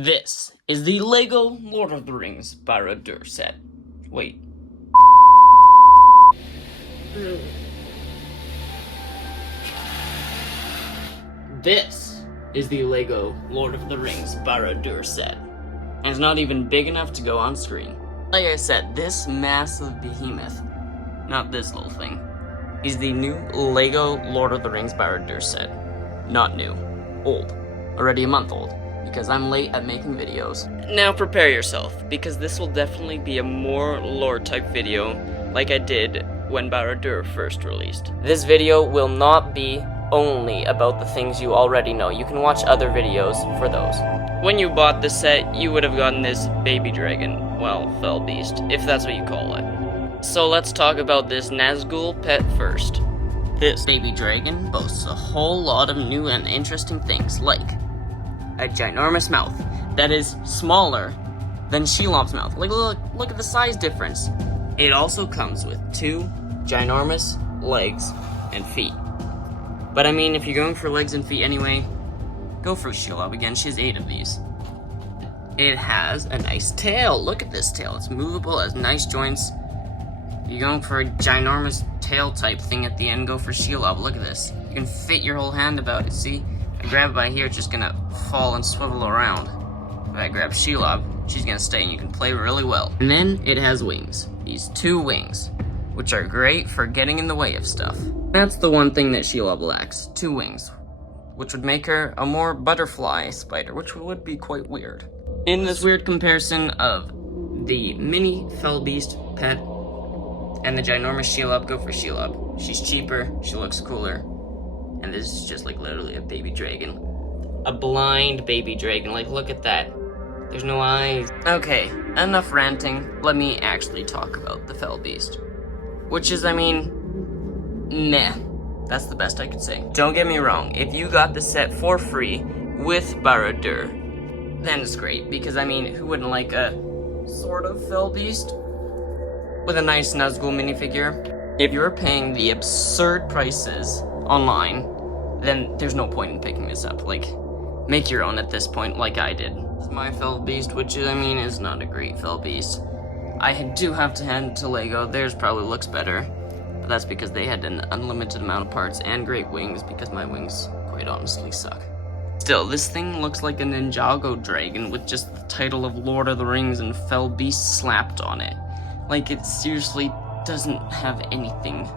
This is the LEGO Lord of the Rings Barad-dur set. Wait. This is the LEGO Lord of the Rings Barad-dur set. And it's not even big enough to go on screen. Like I said, this massive behemoth, not this little thing, is the new LEGO Lord of the Rings Barad-dur set. Not new. Old. Already a month old. Because I'm late at making videos. Now prepare yourself, because this will definitely be a more lore type video like I did when Barad-dur first released. This video will not be only about the things you already know. You can watch other videos for those. When you bought this set, you would have gotten this baby dragon, well, fell beast, if that's what you call it. So let's talk about this Nazgul pet first. This baby dragon boasts a whole lot of new and interesting things, like a ginormous mouth that is smaller than Shelob's mouth. Like, look at the size difference. It also comes with 2 ginormous legs and feet. But I mean, if you're going for legs and feet anyway, go for Shelob again. She has 8 of these. It has a nice tail. Look at this tail. It's movable, has nice joints. You're going for a ginormous tail type thing at the end, go for Shelob. Look at this. You can fit your whole hand about it, see? If I grab it by here, it's just gonna fall and swivel around. If I grab Shelob, she's gonna stay and you can play really well. And then it has wings. These 2 wings, which are great for getting in the way of stuff. That's the one thing that Shelob lacks, 2 wings, which would make her a more butterfly spider, which would be quite weird. In this weird comparison of the mini fell beast pet and the ginormous Shelob, go for Shelob. She's cheaper, she looks cooler. And this is just like literally a baby dragon. A blind baby dragon, like look at that. There's no eyes. Okay, enough ranting. Let me actually talk about the fell beast. Which is, I mean, meh. That's the best I could say. Don't get me wrong, if you got the set for free with Barad-dur, then it's great. Because I mean, who wouldn't like a sort of fell beast with a nice Nazgul minifigure? If you're paying the absurd prices online, then there's no point in picking this up. Like, make your own at this point, like I did. It's my fell beast, which I mean is not a great fell beast. I do have to hand it to LEGO. Theirs probably looks better, but that's because they had an unlimited amount of parts and great wings, because my wings, quite honestly, suck. Still, this thing looks like a Ninjago dragon with just the title of Lord of the Rings and fell beast slapped on it. Like, it seriously doesn't have anything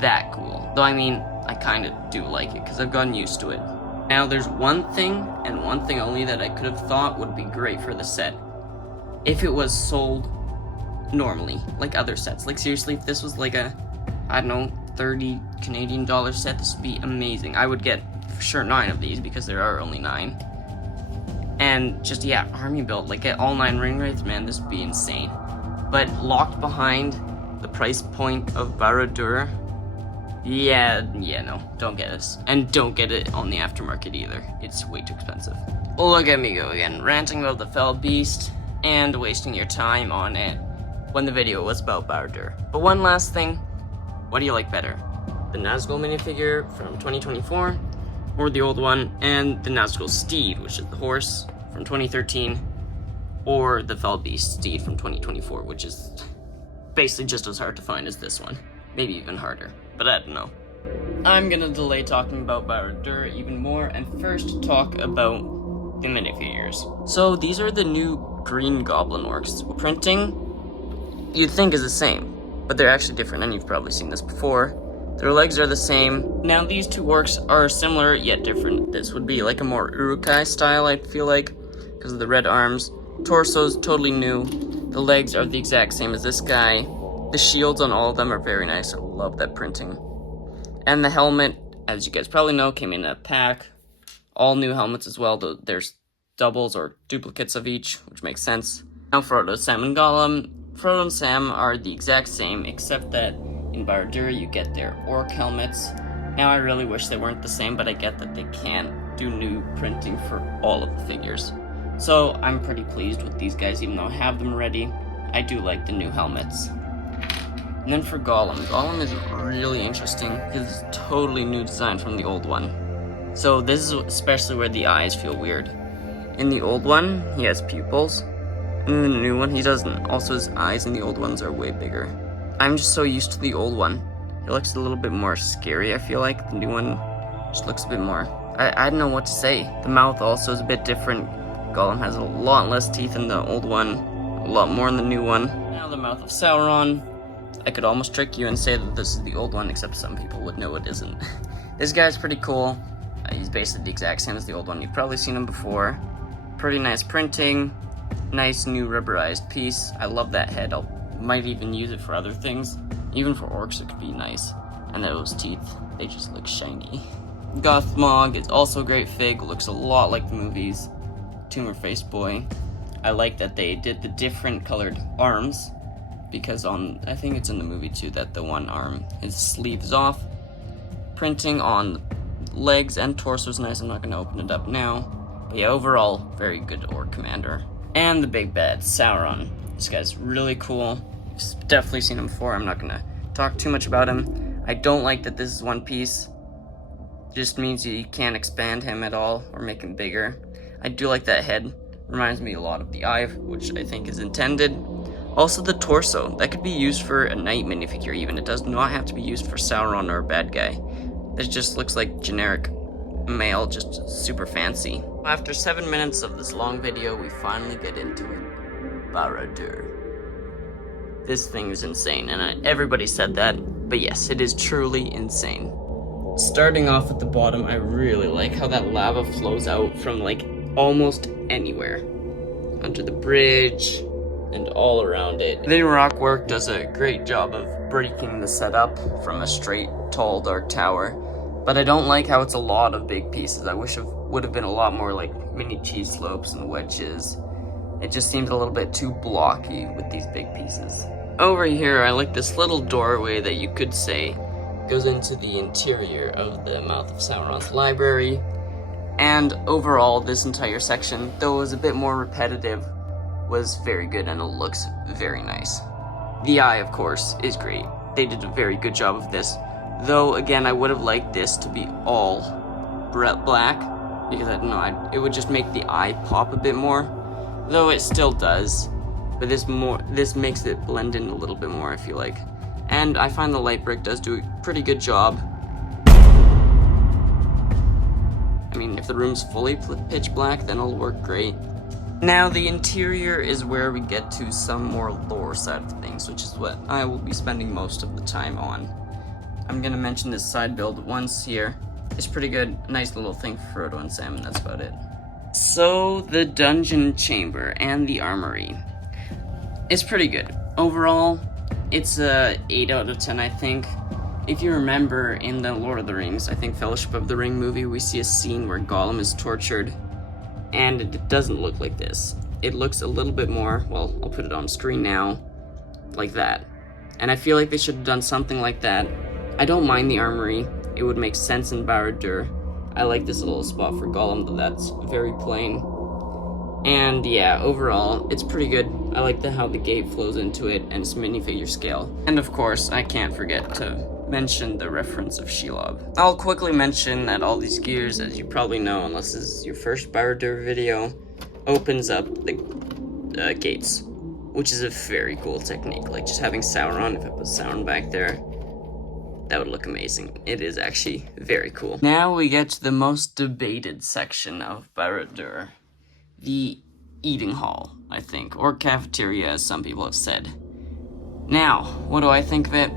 that cool. Though I mean, I kind of do like it because I've gotten used to it. Now there's one thing, and one thing only, that I could have thought would be great for the set. If it was sold normally, like other sets. Like seriously, if this was like a, I don't know, 30 Canadian dollar set, this would be amazing. I would get for sure 9 of these because there are only 9. And just, yeah, army built, like get all 9 ring wraiths, man, this would be insane. But locked behind the price point of Barad-dur, yeah, no, don't get it. And don't get it on the aftermarket either. It's way too expensive. Look at me go again, ranting about the fell beast and wasting your time on it when the video was about Barad-dur. But one last thing, what do you like better? The Nazgul minifigure from 2024, or the old one, and the Nazgul steed, which is the horse from 2013, or the fell beast steed from 2024, which is basically just as hard to find as this one. Maybe even harder, but I don't know. I'm gonna delay talking about Barad-dur even more and first talk about the minifigures. So these are the new green goblin orcs. Printing, you'd think is the same, but they're actually different, and you've probably seen this before. Their legs are the same. Now these 2 orcs are similar yet different. This would be like a more Urukai style, I feel like, because of the red arms. Torso's totally new. The legs are the exact same as this guy. The shields on all of them are very nice. I love that printing. And the helmet, as you guys probably know, came in a pack. All new helmets as well. There's doubles or duplicates of each, which makes sense. Now Frodo, Sam, and Gollum. Frodo and Sam are the exact same, except that in Barad-dur you get their orc helmets. Now I really wish they weren't the same, but I get that they can't do new printing for all of the figures. So I'm pretty pleased with these guys, even though I have them ready. I do like the new helmets. And then for Gollum. Gollum is really interesting because it's a totally new design from the old one. So this is especially where the eyes feel weird. In the old one, he has pupils. In the new one, he doesn't. Also, his eyes in the old ones are way bigger. I'm just so used to the old one. It looks a little bit more scary, I feel like. The new one just looks a bit more... I don't know what to say. The mouth also is a bit different. Gollum has a lot less teeth in the old one, a lot more in the new one. Now the mouth of Sauron. I could almost trick you and say that this is the old one, except some people would know it isn't. This guy's pretty cool. He's basically the exact same as the old one. You've probably seen him before. Pretty nice printing. Nice new rubberized piece. I love that head. I might even use it for other things. Even for orcs it could be nice. And those teeth, they just look shiny. Gothmog is also a great fig. Looks a lot like the movies. Tumor Face Boy. I like that they did the different colored arms. Because I think it's in the movie too, that the one arm, his sleeve is off. Printing on legs and torso is nice. I'm not going to open it up now. But yeah, overall, very good orc commander. And the big bad, Sauron. This guy's really cool. You've definitely seen him before. I'm not going to talk too much about him. I don't like that this is one piece. Just means you can't expand him at all or make him bigger. I do like that head. Reminds me a lot of the eye, which I think is intended. Also the torso, that could be used for a knight minifigure even. It does not have to be used for Sauron or a bad guy. It just looks like generic male, just super fancy. After 7 minutes of this long video, we finally get into it. Barad-dur. This thing is insane, and everybody said that, but yes, it is truly insane. Starting off at the bottom, I really like how that lava flows out from like almost anywhere. Under the bridge, and all around it. The rock work does a great job of breaking the setup from a straight, tall, dark tower, but I don't like how it's a lot of big pieces. I wish it would have been a lot more like mini cheese slopes and wedges. It just seems a little bit too blocky with these big pieces. Over here, I like this little doorway that you could say goes into the interior of the mouth of Sauron's library, and overall, this entire section, though it was a bit more repetitive, was very good and it looks very nice. The eye, of course, is great. They did a very good job of this. Though, again, I would have liked this to be all black, because I don't know, it would just make the eye pop a bit more. Though it still does, but this makes it blend in a little bit more, I feel like. And I find the light brick does do a pretty good job. I mean, if the room's fully pitch black, then it'll work great. Now, the interior is where we get to some more lore side of things, which is what I will be spending most of the time on. I'm gonna mention this side build once here. It's pretty good, nice little thing for Frodo and Sam, and that's about it. So, the dungeon chamber and the armory. It's pretty good. Overall, it's a 8 out of 10, I think. If you remember, in the Lord of the Rings, I think Fellowship of the Ring movie, we see a scene where Gollum is tortured. And it doesn't look like this. It looks a little bit more, well, I'll put it on screen now, like that. And I feel like they should have done something like that. I don't mind the armory. It would make sense in Barad-dur. I like this little spot for Gollum, though that's very plain. And yeah, overall, it's pretty good. I like how the gate flows into it, and it's minifigure scale. And of course, I can't forget to mention the reference of Shelob. I'll quickly mention that all these gears, as you probably know, unless this is your first Barad-dur video, opens up the gates, which is a very cool technique. Like just having Sauron, if I put Sauron back there, that would look amazing. It is actually very cool. Now we get to the most debated section of Barad-dur, the eating hall, I think, or cafeteria, as some people have said. Now, what do I think of it?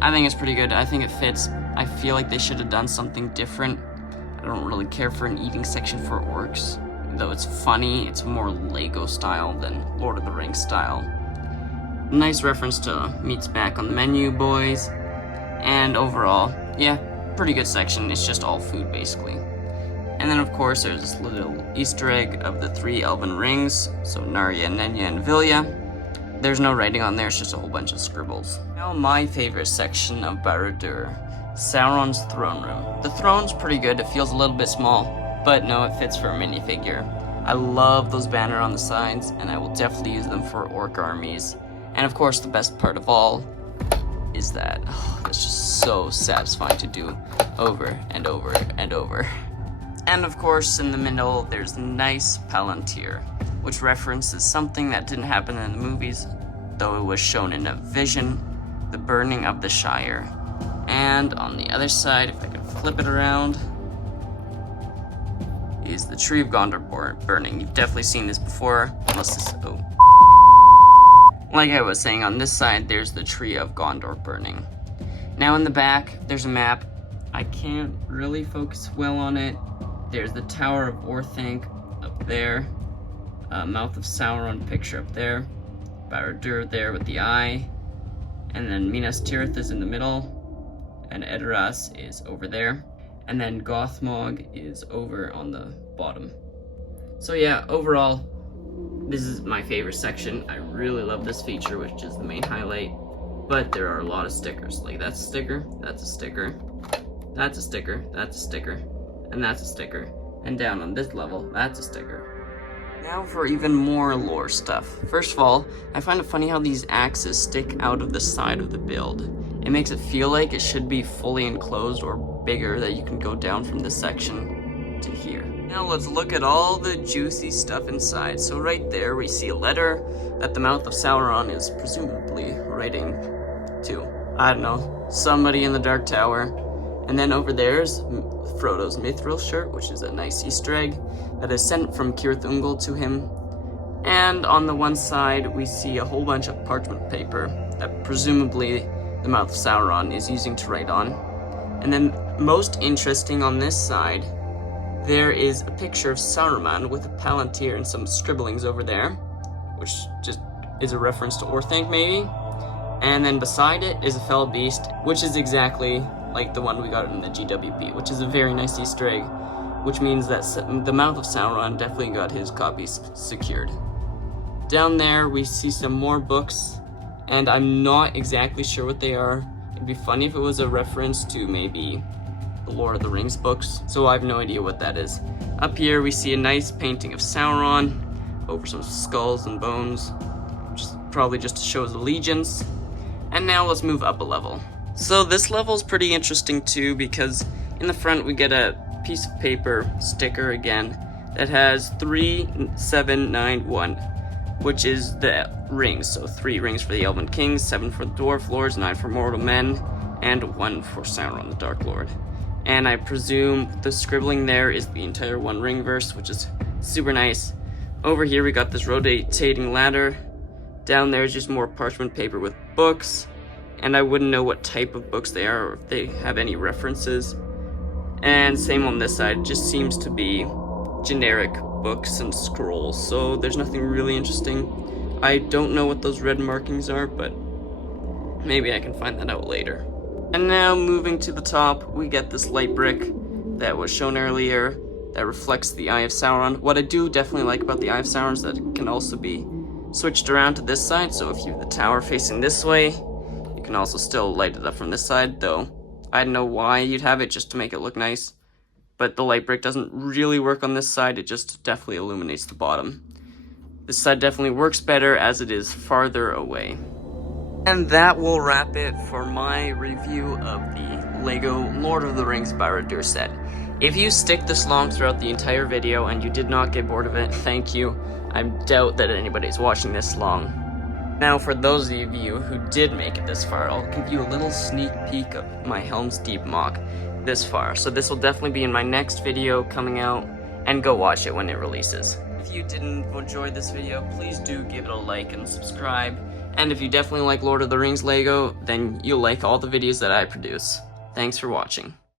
I think it's pretty good. I think it fits. I feel like they should have done something different. I don't really care for an eating section for orcs. Though it's funny, it's more Lego style than Lord of the Rings style. Nice reference to meat's back on the menu, boys. And overall, yeah, pretty good section. It's just all food, basically. And then, of course, there's this little Easter egg of the 3 elven rings. So Narya, Nenya, and Vilya. There's no writing on there, it's just a whole bunch of scribbles. Now my favorite section of Barad-dur, Sauron's throne room. The throne's pretty good, it feels a little bit small, but no, it fits for a minifigure. I love those banners on the sides, and I will definitely use them for orc armies. And of course, the best part of all is that, it's just so satisfying to do over and over and over. And of course, in the middle, there's nice Palantir, which references something that didn't happen in the movies, though it was shown in a vision, the burning of the Shire. And on the other side, if I could flip it around, is the Tree of Gondor burning. You've definitely seen this before, unless this, oh. Like I was saying, on this side, there's the Tree of Gondor burning. Now in the back, there's a map. I can't really focus well on it. There's the Tower of Orthanc up there, Mouth of Sauron picture up there, Barad-dur there with the eye, and then Minas Tirith is in the middle, and Edoras is over there, and then Gothmog is over on the bottom. So yeah, overall, this is my favorite section. I really love this feature, which is the main highlight, but there are a lot of stickers. Like that's a sticker, that's a sticker, that's a sticker, that's a sticker, and that's a sticker. And down on this level, that's a sticker. Now for even more lore stuff. First of all, I find it funny how these axes stick out of the side of the build. It makes it feel like it should be fully enclosed or bigger, that you can go down from this section to here. Now let's look at all the juicy stuff inside. So right there we see a letter that the Mouth of Sauron is presumably writing to, I don't know, somebody in the Dark Tower. And then over there's Frodo's mithril shirt, which is a nice Easter egg that is sent from Cirith Ungol to him. And on the one side, we see a whole bunch of parchment paper that presumably the Mouth of Sauron is using to write on. And then most interesting on this side, there is a picture of Saruman with a Palantir and some scribblings over there, which just is a reference to Orthanc maybe. And then beside it is a fell beast, which is exactly like the one we got in the GWP, which is a very nice Easter egg, which means that the Mouth of Sauron definitely got his copies secured. Down there we see some more books, and I'm not exactly sure what they are. It'd be funny if it was a reference to maybe the Lord of the Rings books, so I have no idea what that is. Up here we see a nice painting of Sauron over some skulls and bones, which is probably just to show his allegiance. And now let's move up a level. So this level is pretty interesting too, because in the front we get a piece of paper sticker again that has 3791, which is the rings. So 3 rings for the Elven Kings, 7 for the Dwarf Lords, 9 for mortal men, and 1 for Sauron the Dark Lord. And I presume the scribbling there is the entire One Ring verse, which is super nice. Over here we got this rotating ladder. Down there is just more parchment paper with books, and I wouldn't know what type of books they are or if they have any references. And same on this side, it just seems to be generic books and scrolls, so there's nothing really interesting. I don't know what those red markings are, but maybe I can find that out later. And now moving to the top, we get this light brick that was shown earlier that reflects the Eye of Sauron. What I do definitely like about the Eye of Sauron is that it can also be switched around to this side, so if you have the tower facing this way, you can also still light it up from this side, though I don't know why you'd have it just to make it look nice. But the light brick doesn't really work on this side, it just definitely illuminates the bottom. This side definitely works better as it is farther away. And that will wrap it for my review of the LEGO Lord of the Rings Barad-Dûr set. If you stick this long throughout the entire video and you did not get bored of it, thank you. I doubt that anybody's watching this long. Now for those of you who did make it this far, I'll give you a little sneak peek of my Helm's Deep mock this far. So this will definitely be in my next video coming out, and go watch it when it releases. If you didn't enjoy this video, please do give it a like and subscribe. And if you definitely like Lord of the Rings LEGO, then you'll like all the videos that I produce. Thanks for watching.